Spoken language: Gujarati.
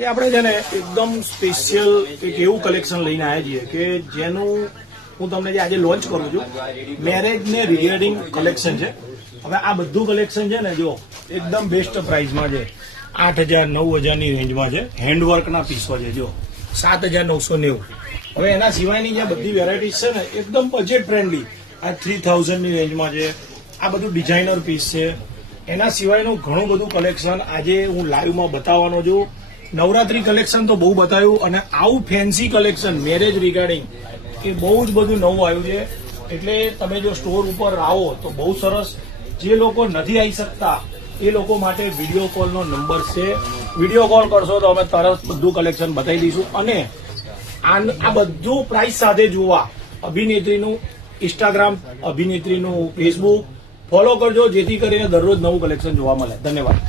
એ આપણે છે ને એકદમ સ્પેશિયલ એક એવું કલેક્શન લઈને આવ્યા છીએ કે જેનું હું તમને આજે લોન્ચ કરું છું. મેરેજ ને રિગાર્ડિંગ કલેક્શન છે. હવે આ બધું કલેક્શન છે ને જો એકદમ બેસ્ટ પ્રાઇસમાં છે. 8,000 9,000 ની રેન્જમાં છે. હેન્ડવર્કના પીસો છે જો 7,990. હવે એના સિવાયની જે બધી વેરાયટીઝ છે ને એકદમ બજેટ ફ્રેન્ડલી આ 3,000 ની રેન્જમાં છે. આ બધું ડિઝાઇનર પીસ છે. એના સિવાયનું ઘણું બધું કલેક્શન આજે હું લાઈવમાં બતાવવાનો છું. નવરાત્રી કલેક્શન તો બહુ બતાવ્યું અને આવું ફેન્સી કલેક્શન મેરેજ રિગાર્ડિંગ એ બહુ જ બધું નવું આવ્યું છે. એટલે તમે જો સ્ટોર ઉપર આવો તો બહુ સરસ. જે લોકો નથી આવી શકતા એ લોકો માટે વિડીયો કોલનો નંબર છે. વિડીયો કોલ કરશો તો અમે તરત બધું કલેક્શન બતાવી દઈશું. અને આ બધું પ્રાઇસ સાથે જોવા અભિનેત્રીનું ઇન્સ્ટાગ્રામ, અભિનેત્રીનું ફેસબુક ફોલો કરજો જેથી કરીને દરરોજ નવું કલેક્શન જોવા મળે. ધન્યવાદ.